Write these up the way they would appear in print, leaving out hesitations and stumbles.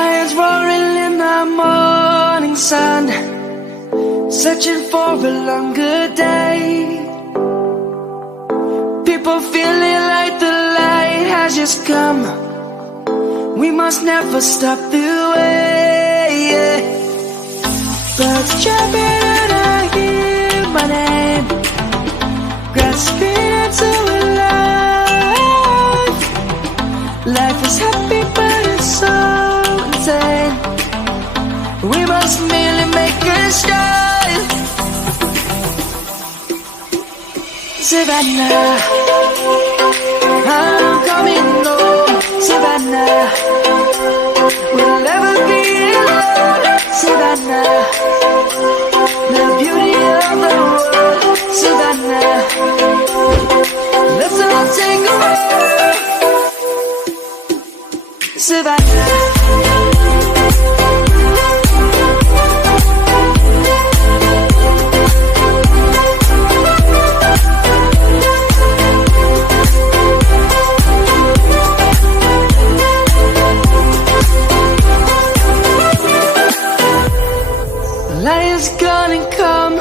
Lions roaring in the morning sun, searching for a longer day. People feeling like the light has just come. We must never stop the way. Birds chirping and I hear my name, grasping into a life. Life is happy but it's so insane. We must merely make a start. Savannah, I'm coming home. Savannah, we'll never be alone. Savannah, the beauty of the world. Savannah, let's all take a walk. Savannah. Lion's gonna come.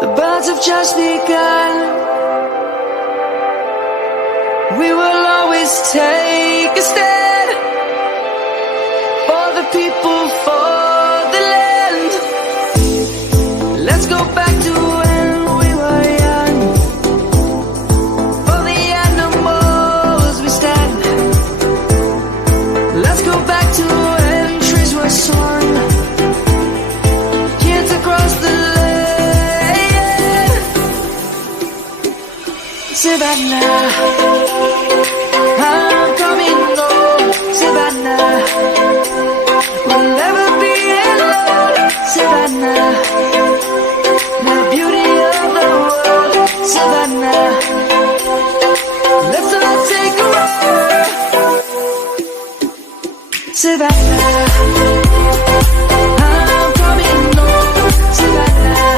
The birds have just begun. We will always take a stand for the people, for the land. Let's go back to when we were young. For the animals we stand. Let's go back to when trees were swung, kids across the land. Savannah, I'm coming home. Savannah, we'll never be alone. Savannah, the beauty of the world. Savannah, let's all take a walk. Savannah, I'm coming home. Savannah.